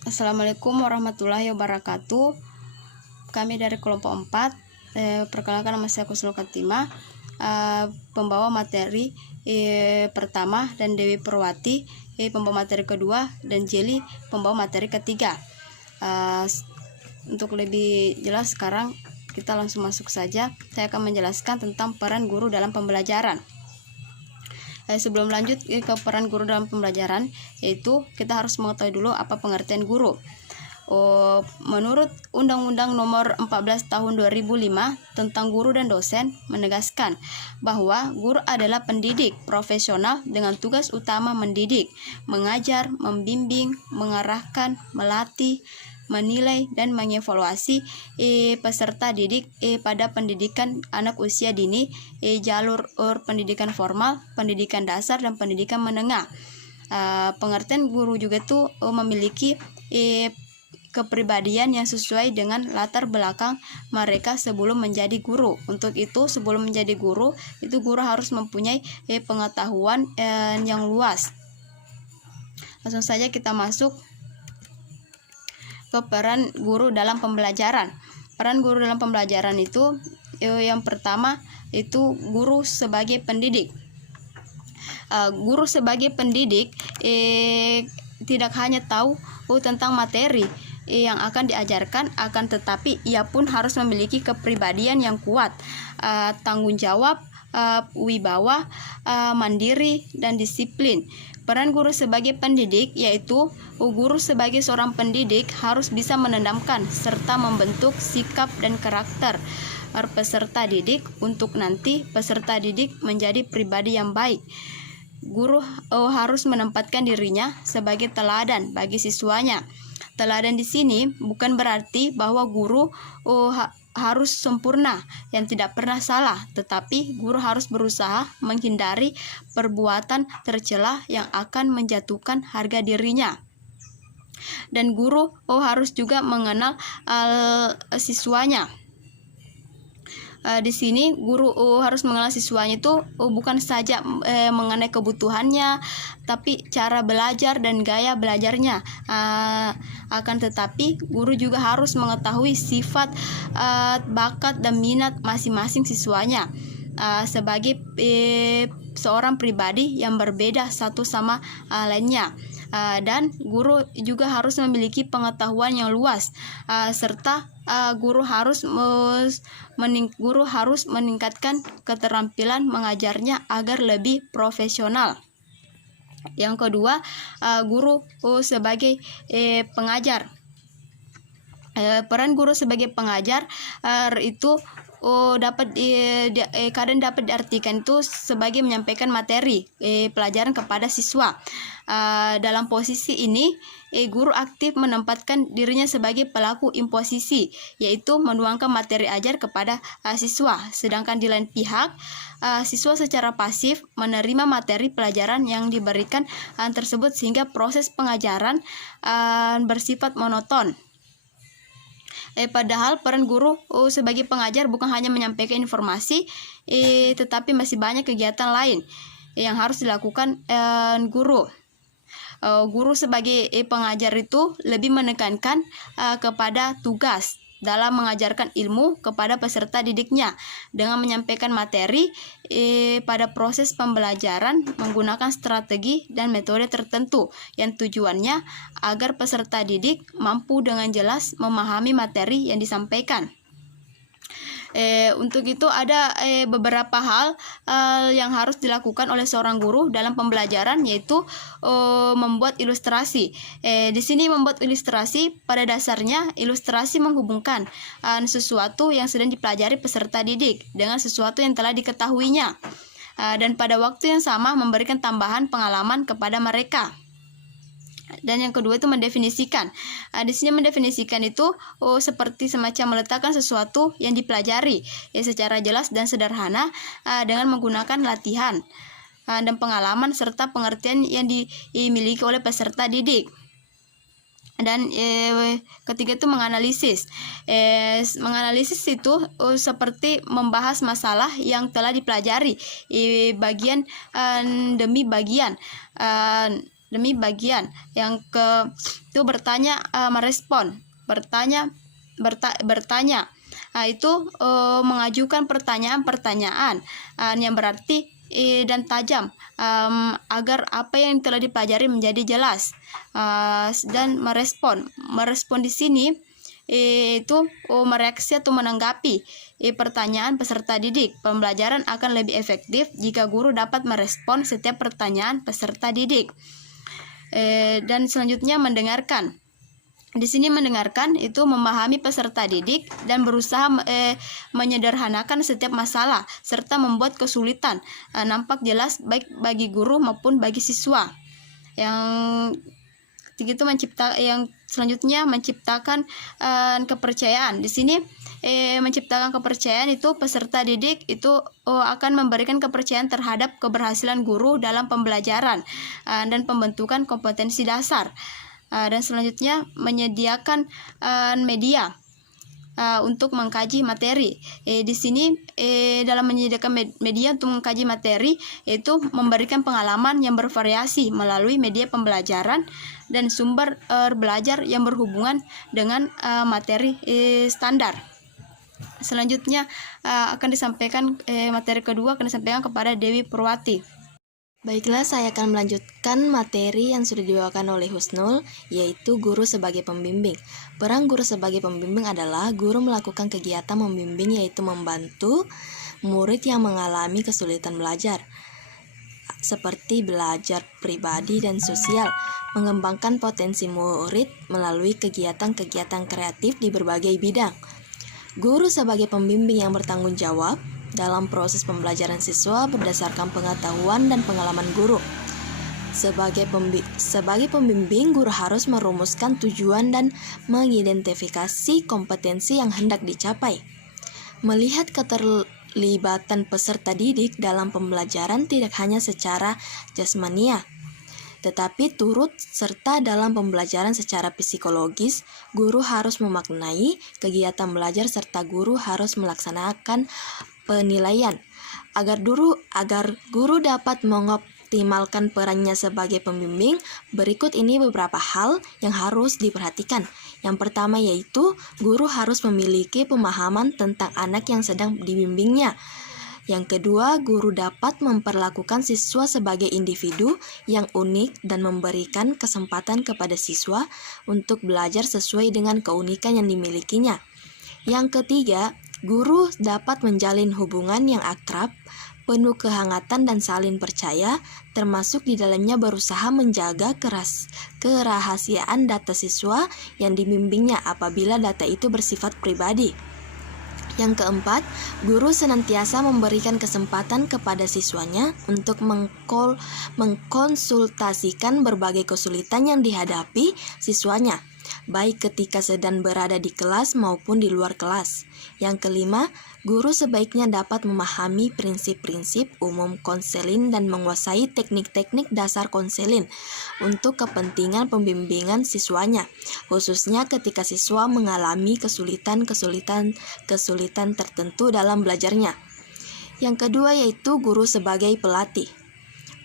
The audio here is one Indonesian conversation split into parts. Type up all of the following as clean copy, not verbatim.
Assalamualaikum warahmatullahi wabarakatuh. Kami dari kelompok 4. Perkenalkan, nama saya Kusnul Katima, pembawa materi pertama, dan Dewi Perwati pembawa materi kedua, dan Jeli pembawa materi ketiga. Untuk lebih jelas sekarang kita langsung masuk saja. Saya akan menjelaskan tentang peran guru dalam pembelajaran. Sebelum lanjut ke peran guru dalam pembelajaran, yaitu kita harus mengetahui dulu apa pengertian guru. Menurut Undang-Undang Nomor 14 Tahun 2005 tentang guru dan dosen menegaskan bahwa guru adalah pendidik profesional dengan tugas utama mendidik, mengajar, membimbing, mengarahkan, melatih, menilai, dan mengevaluasi peserta didik pada pendidikan anak usia dini, jalur pendidikan formal, pendidikan dasar, dan pendidikan menengah. Pengertian guru juga tuh memiliki kepribadian yang sesuai dengan latar belakang mereka sebelum menjadi guru. Untuk itu, sebelum menjadi guru, guru harus mempunyai pengetahuan yang luas. Langsung saja kita masuk ke peran guru dalam pembelajaran. Peran guru dalam pembelajaran itu yang pertama itu guru sebagai pendidik. Guru sebagai pendidik tidak hanya tahu tentang materi yang akan diajarkan, akan tetapi ia pun harus memiliki kepribadian yang kuat, tanggung jawab, wibawa, mandiri, dan disiplin. Peran guru sebagai pendidik yaitu guru sebagai seorang pendidik harus bisa menanamkan serta membentuk sikap dan karakter peserta didik untuk nanti peserta didik menjadi pribadi yang baik. Guru harus menempatkan dirinya sebagai teladan bagi siswanya. Teladan di sini bukan berarti bahwa guru harus sempurna yang tidak pernah salah, tetapi guru harus berusaha menghindari perbuatan tercela yang akan menjatuhkan harga dirinya. Dan guru harus juga mengenal siswanya. Di sini guru harus mengenal siswanya itu bukan saja mengenai kebutuhannya, tapi cara belajar dan gaya belajarnya. Akan tetapi guru juga harus mengetahui sifat, bakat, dan minat masing-masing siswanya sebagai seorang pribadi yang berbeda satu sama lainnya. Dan guru juga harus memiliki pengetahuan yang luas, serta guru harus meningkatkan keterampilan mengajarnya agar lebih profesional. Yang kedua, guru sebagai pengajar. Peran guru sebagai pengajar itu kadang dapat diartikan itu sebagai menyampaikan materi pelajaran kepada siswa. Dalam posisi ini, guru aktif menempatkan dirinya sebagai pelaku imposisi, yaitu menuangkan materi ajar kepada siswa. Sedangkan di lain pihak, siswa secara pasif menerima materi pelajaran yang diberikan tersebut, sehingga proses pengajaran bersifat monoton. Padahal peran guru sebagai pengajar bukan hanya menyampaikan informasi, tetapi masih banyak kegiatan lain yang harus dilakukan guru. Guru sebagai pengajar itu lebih menekankan kepada tugas dalam mengajarkan ilmu kepada peserta didiknya dengan menyampaikan materi pada proses pembelajaran menggunakan strategi dan metode tertentu yang tujuannya agar peserta didik mampu dengan jelas memahami materi yang disampaikan. Untuk itu ada beberapa hal yang harus dilakukan oleh seorang guru dalam pembelajaran, yaitu membuat ilustrasi. Di sini membuat ilustrasi, pada dasarnya ilustrasi menghubungkan sesuatu yang sedang dipelajari peserta didik dengan sesuatu yang telah diketahuinya, dan pada waktu yang sama memberikan tambahan pengalaman kepada mereka. Dan yang kedua itu mendefinisikan. Di sini mendefinisikan itu seperti semacam meletakkan sesuatu yang dipelajari secara jelas dan sederhana dengan menggunakan latihan dan pengalaman serta pengertian yang dimiliki oleh peserta didik. Dan ketiga itu menganalisis. Menganalisis itu seperti membahas masalah yang telah dipelajari bagian demi bagian. demi bagian. Yang ke itu bertanya, merespon, bertanya. Itu mengajukan pertanyaan-pertanyaan yang berarti dan tajam, agar apa yang telah dipelajari menjadi jelas, dan merespon di sini itu mereaksi atau menanggapi pertanyaan peserta didik. Pembelajaran akan lebih efektif jika guru dapat merespon setiap pertanyaan peserta didik. Dan selanjutnya mendengarkan. Di sini mendengarkan itu memahami peserta didik dan berusaha menyederhanakan setiap masalah serta membuat kesulitan nampak jelas baik bagi guru maupun bagi siswa. Yang selanjutnya menciptakan kepercayaan. Di sini menciptakan kepercayaan itu peserta didik itu akan memberikan kepercayaan terhadap keberhasilan guru dalam pembelajaran dan pembentukan kompetensi dasar. Dan selanjutnya menyediakan media untuk mengkaji materi. Di sini dalam menyediakan media untuk mengkaji materi itu memberikan pengalaman yang bervariasi melalui media pembelajaran dan sumber belajar yang berhubungan dengan materi standar. Selanjutnya akan disampaikan materi kedua akan disampaikan kepada Dewi Purwati. Baiklah, saya akan melanjutkan materi yang sudah dibawakan oleh Husnul, yaitu guru sebagai pembimbing. Peran guru sebagai pembimbing adalah guru melakukan kegiatan membimbing, yaitu membantu murid yang mengalami kesulitan belajar, seperti belajar pribadi dan sosial, mengembangkan potensi murid melalui kegiatan-kegiatan kreatif di berbagai bidang. Guru sebagai pembimbing yang bertanggung jawab dalam proses pembelajaran siswa berdasarkan pengetahuan dan pengalaman guru. Sebagai pembimbing, guru harus merumuskan tujuan dan mengidentifikasi kompetensi yang hendak dicapai. Melihat keterlibatan peserta didik dalam pembelajaran tidak hanya secara jasmania, tetapi turut serta dalam pembelajaran secara psikologis. Guru harus memaknai kegiatan belajar serta guru harus melaksanakan penilaian. Agar guru dapat mengoptimalkan perannya sebagai pembimbing, berikut ini beberapa hal yang harus diperhatikan. Yang pertama yaitu guru harus memiliki pemahaman tentang anak yang sedang dibimbingnya. Yang kedua, guru dapat memperlakukan siswa sebagai individu yang unik dan memberikan kesempatan kepada siswa untuk belajar sesuai dengan keunikan yang dimilikinya. Yang ketiga, guru dapat menjalin hubungan yang akrab, penuh kehangatan dan saling percaya, termasuk di dalamnya berusaha menjaga kerahasiaan data siswa yang dibimbingnya apabila data itu bersifat pribadi. Yang keempat, guru senantiasa memberikan kesempatan kepada siswanya untuk mengkonsultasikan berbagai kesulitan yang dihadapi siswanya, baik ketika sedang berada di kelas maupun di luar kelas. Yang kelima, guru sebaiknya dapat memahami prinsip-prinsip umum konseling dan menguasai teknik-teknik dasar konseling untuk kepentingan pembimbingan siswanya, khususnya ketika siswa mengalami kesulitan tertentu dalam belajarnya. Yang kedua yaitu guru sebagai pelatih.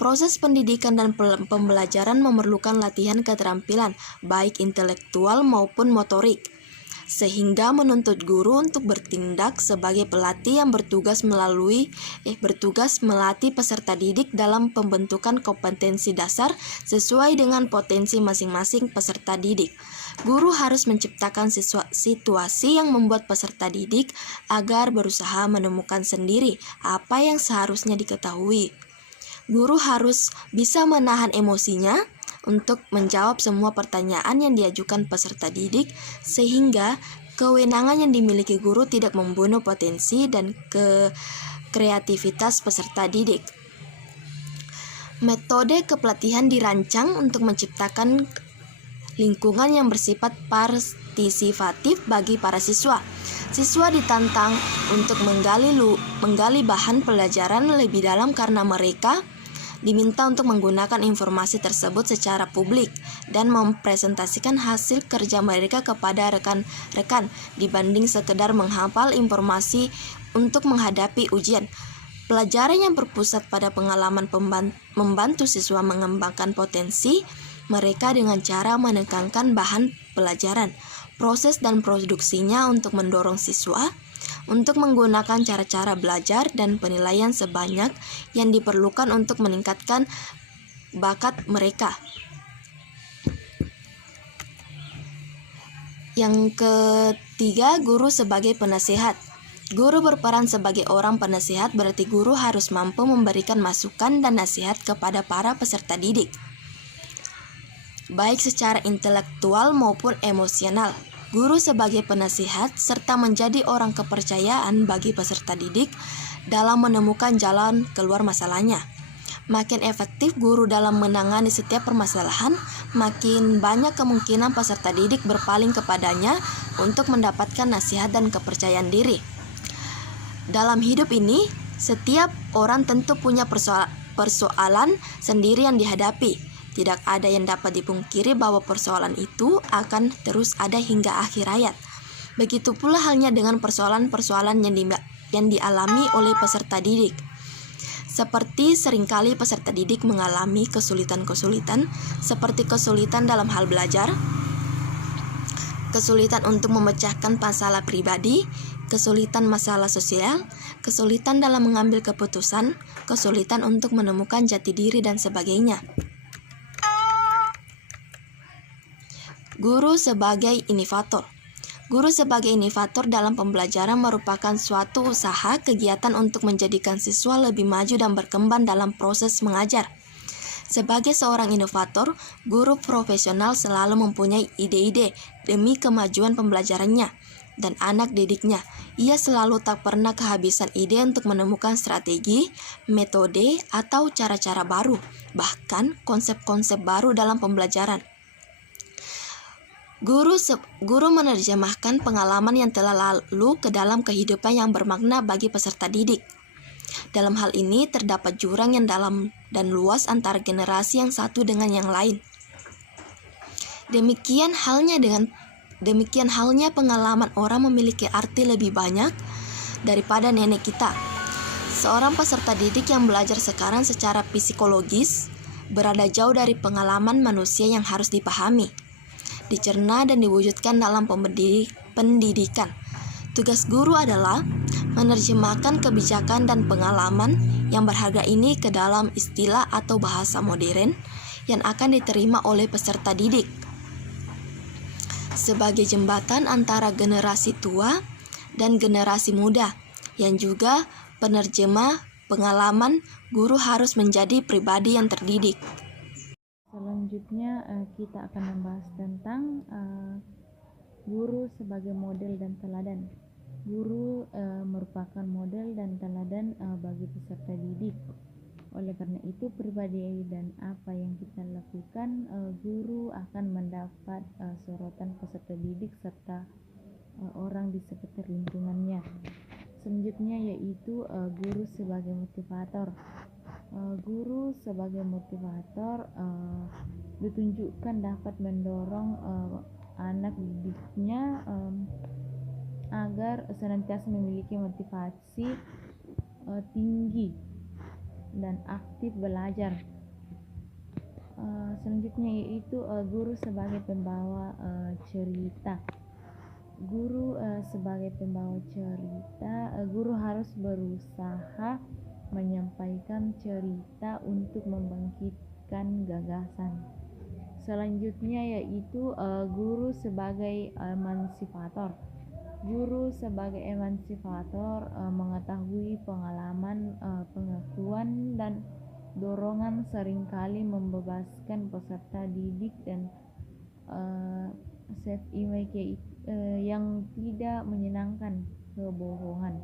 Proses pendidikan dan pembelajaran memerlukan latihan keterampilan, baik intelektual maupun motorik, sehingga menuntut guru untuk bertindak sebagai pelatih yang bertugas melatih peserta didik dalam pembentukan kompetensi dasar sesuai dengan potensi masing-masing peserta didik. Guru harus menciptakan situasi yang membuat peserta didik agar berusaha menemukan sendiri apa yang seharusnya diketahui. Guru harus bisa menahan emosinya untuk menjawab semua pertanyaan yang diajukan peserta didik, sehingga kewenangan yang dimiliki guru tidak membunuh potensi dan kreativitas peserta didik. Metode kepelatihan dirancang untuk menciptakan lingkungan yang bersifat partisipatif bagi para siswa. Siswa ditantang untuk menggali bahan pelajaran lebih dalam karena mereka diminta untuk menggunakan informasi tersebut secara publik dan mempresentasikan hasil kerja mereka kepada rekan-rekan dibanding sekedar menghafal informasi untuk menghadapi ujian. Pelajaran yang berpusat pada pengalaman membantu siswa mengembangkan potensi mereka dengan cara menekankan bahan pelajaran, proses dan produksinya untuk mendorong siswa untuk menggunakan cara-cara belajar dan penilaian sebanyak yang diperlukan untuk meningkatkan bakat mereka. Yang ketiga, guru sebagai penasihat. Guru berperan sebagai orang penasihat, berarti guru harus mampu memberikan masukan dan nasihat kepada para peserta didik, baik secara intelektual maupun emosional. Guru sebagai penasihat serta menjadi orang kepercayaan bagi peserta didik dalam menemukan jalan keluar masalahnya. Makin efektif guru dalam menangani setiap permasalahan, makin banyak kemungkinan peserta didik berpaling kepadanya untuk mendapatkan nasihat dan kepercayaan diri. Dalam hidup ini, setiap orang tentu punya persoalan sendiri yang dihadapi. Tidak ada yang dapat dipungkiri bahwa persoalan itu akan terus ada hingga akhir hayat. Begitu pula halnya dengan persoalan-persoalan yang dialami oleh peserta didik. Seperti seringkali peserta didik mengalami kesulitan-kesulitan, seperti kesulitan dalam hal belajar, kesulitan untuk memecahkan masalah pribadi, kesulitan masalah sosial, kesulitan dalam mengambil keputusan, kesulitan untuk menemukan jati diri, dan sebagainya. Guru sebagai inovator. Guru sebagai inovator dalam pembelajaran merupakan suatu usaha kegiatan untuk menjadikan siswa lebih maju dan berkembang dalam proses mengajar. Sebagai seorang inovator, guru profesional selalu mempunyai ide-ide demi kemajuan pembelajarannya dan anak didiknya. Ia selalu tak pernah kehabisan ide untuk menemukan strategi, metode, atau cara-cara baru, bahkan konsep-konsep baru dalam pembelajaran. Guru menerjemahkan pengalaman yang telah lalu ke dalam kehidupan yang bermakna bagi peserta didik. Dalam hal ini terdapat jurang yang dalam dan luas antara generasi yang satu dengan yang lain. Demikian halnya pengalaman orang memiliki arti lebih banyak daripada nenek kita. Seorang peserta didik yang belajar sekarang secara psikologis berada jauh dari pengalaman manusia yang harus dipahami, dicerna dan diwujudkan dalam pendidikan. Tugas guru adalah menerjemahkan kebijakan dan pengalaman yang berharga ini ke dalam istilah atau bahasa modern yang akan diterima oleh peserta didik. Sebagai jembatan antara generasi tua dan generasi muda, yang juga penerjemah pengalaman, guru harus menjadi pribadi yang terdidik. Selanjutnya kita akan membahas tentang guru sebagai model dan teladan. Guru merupakan model dan teladan bagi peserta didik. Oleh karena itu, pribadi dan apa yang kita lakukan, guru akan mendapat sorotan peserta didik serta orang di sekitar lingkungannya. Selanjutnya yaitu guru sebagai motivator. Guru sebagai motivator ditunjukkan dapat mendorong anak didiknya agar senantiasa memiliki motivasi tinggi dan aktif belajar. Selanjutnya yaitu guru sebagai pembawa cerita. Guru sebagai pembawa cerita, guru harus berusaha menyampaikan cerita untuk membangkitkan gagasan. Selanjutnya yaitu guru sebagai emansipator. Guru sebagai emansipator mengetahui pengalaman, pengakuan, dan dorongan seringkali membebaskan peserta didik dan self-image yang tidak menyenangkan, kebohongan.